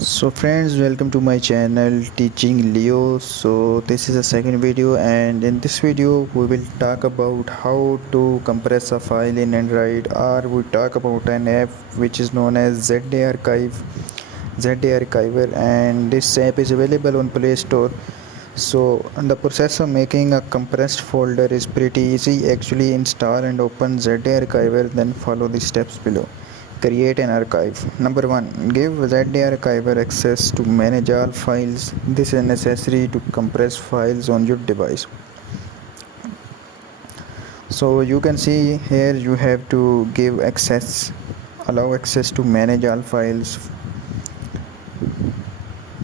So friends, welcome to my channel Teaching Leo. So this is a second video, and in this video we will talk about how to compress a file in Android, or we talk about an app which is known as ZA Archiver, and this app is available on Play Store. So the process of making a compressed folder is pretty easy. Actually, install and open ZA Archiver, then follow the steps below. Create an archive. Number 1. Give ZA Archiver access to manage all files. This is necessary to compress files on your device. So you can see here you have to give access, allow access to manage all files.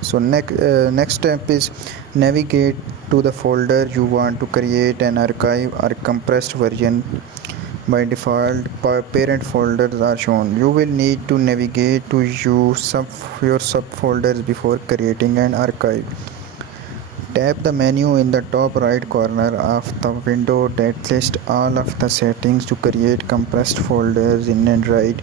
So next step is navigate to the folder you want to create an archive or compressed version. By default, parent folders are shown. You will need to navigate to your subfolders before creating an archive. Tap the menu in the top right corner of the window that lists all of the settings to create compressed folders in Android.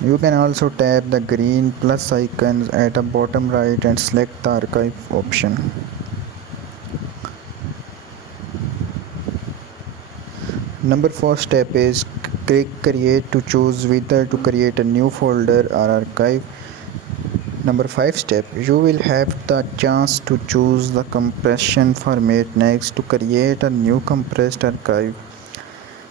You can also tap the green plus icons at the bottom right and select the archive option. Number 4 step is click create to choose whether to create a new folder or archive. Number 5 step, you will have the chance to choose the compression format next to create a new compressed archive.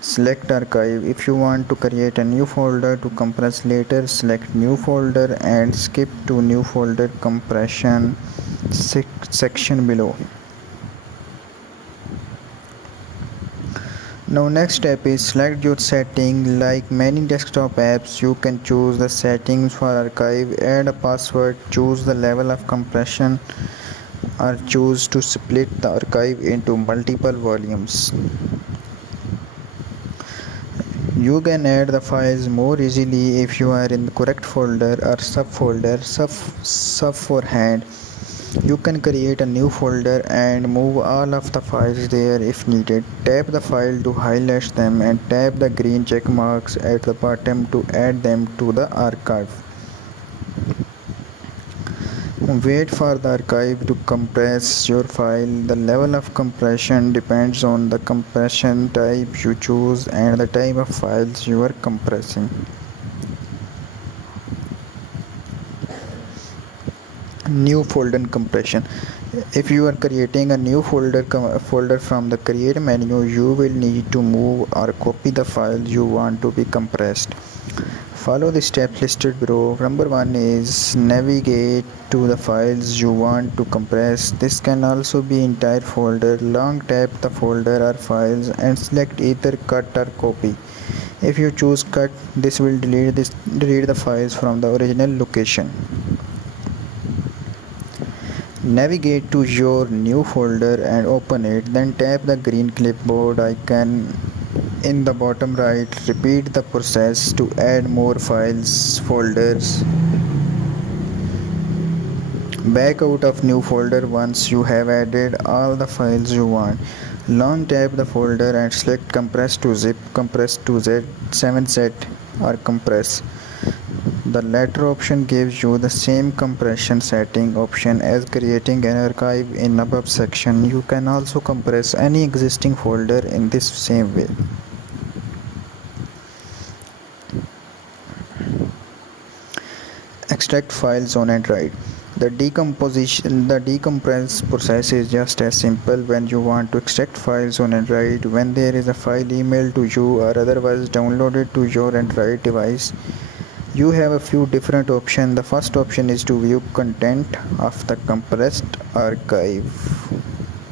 Select archive. If you want to create a new folder to compress later, select new folder and skip to new folder compression section below. Now next step is select your setting. Like many desktop apps, you can choose the settings for archive, add a password, choose the level of compression, or choose to split the archive into multiple volumes. You can add the files more easily if you are in the correct folder or subfolder. Sub for hand. You can create a new folder and move all of the files there if needed. Tap the file to highlight them and tap the green check marks at the bottom to add them to the archive. Wait for the archive to compress your file. The level of compression depends on the compression type you choose and the type of files you are compressing. New folder compression. If you are creating a new folder from the create menu, you will need to move or copy the files you want to be compressed. Follow the steps listed below. Number 1 is navigate to the files you want to compress. This can also be entire folder. Long tap the folder or files and select either cut or copy. If you choose cut, this will delete the files from the original location. Navigate to your new folder and open it, then tap the green clipboard icon in the bottom right. Repeat the process to add more folders. Back out of new folder once you have added all the files you want. Long tap the folder and select compress to zip, compress to Z, 7Z or compress. The latter option gives you the same compression setting option as creating an archive in above section. You can also compress any existing folder in this same way. Extract files on Android. The decompress process is just as simple when you want to extract files on Android. When there is a file emailed to you or otherwise downloaded to your Android device, you have a few different options. The first option is to view content of the compressed archive.